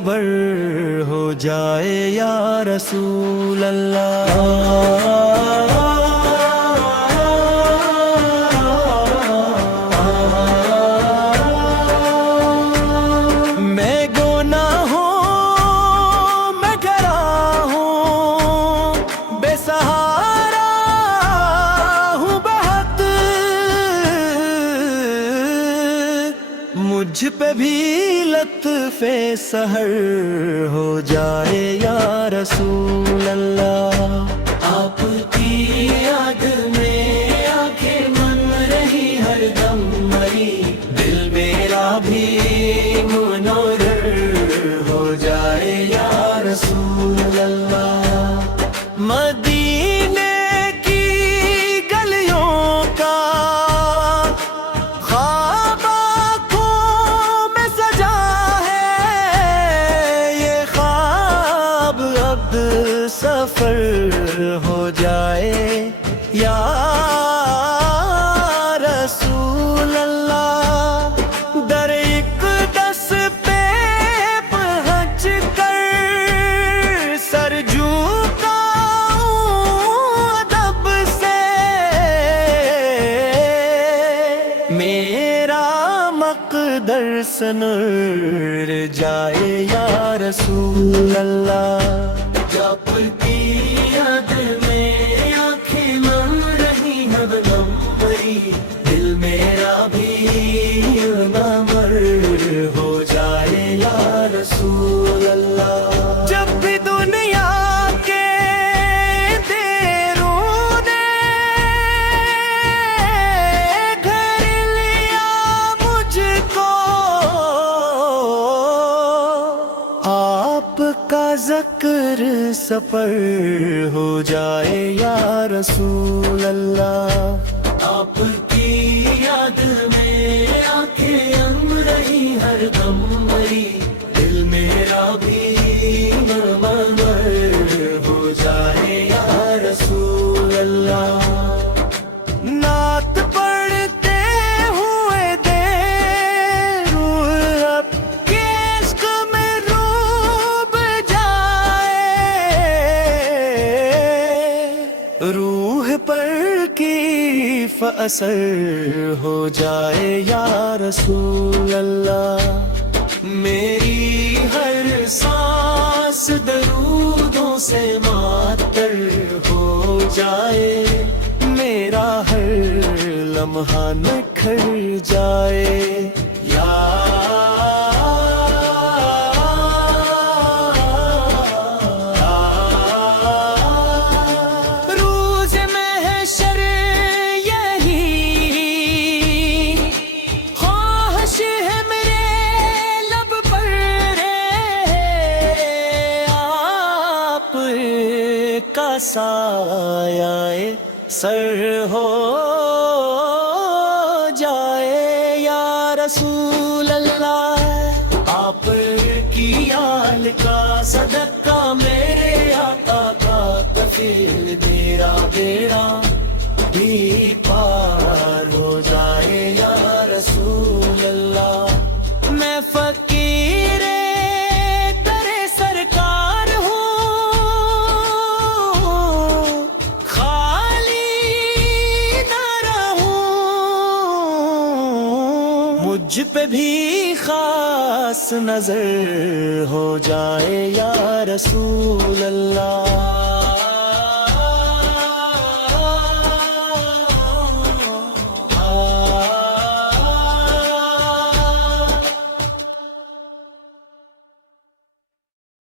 خبر ہو جائے یا رسول اللہ۔ میں گناہوں میں گرا ہوں، بے سہارا ہوں بہت، مجھ پہ بھی لطف سحر ہو جائے یا رسول اللہ۔ آپ کی یاد میں آنکھیں من رہی ہر دم مری، دل میرا بھی منور ہو جائے یا رسول اللہ۔ مدینے کی گلیوں کا خواب آنکھوں میں سجا ہے، یہ خواب اب سفر ہو جائے یا رسول اللہ۔ در اقدس پہ پہنچ کر سر جھکاؤں ادب سے، میرا مقدر سنور جائے یا رسول اللہ۔ جب کی یاد میں آنکھیں من رہی ہر دم مری، دل میرا بھی نامر ہو جائے یا رسول اللہ۔ جب بھی دنیا کے اندھیروں نے گھیر لیا مجھ کو، آپ کا ذکر سفر ہو جائے یا رسول اللہ۔ آپ کی یاد میں آنکھیں ام رہی ہر دم مری، دل میرا بھی منور ہو جائے یا رسول اللہ۔ نعت پڑھتے ہوئے دے روح اب کے عشق میں ڈوب جائے، روح پر کیف اثر ہو جائے یا رسول اللہ۔ میری ہر سانس درودوں سے معطر ہو جائے، میرا ہر لمحہ نکھر جائے یا کا سایہ سر ہو جائے یا رسول اللہ۔ آپ کی آل کا صدقہ میرے آقا کا کفیل، میرا بیڑا بھی پار ہو جائے یا رسول اللہ۔ میں فقیر ترے سرکار ہوں، مجھ پہ بھی خاص نظر ہو جائے یا رسول اللہ۔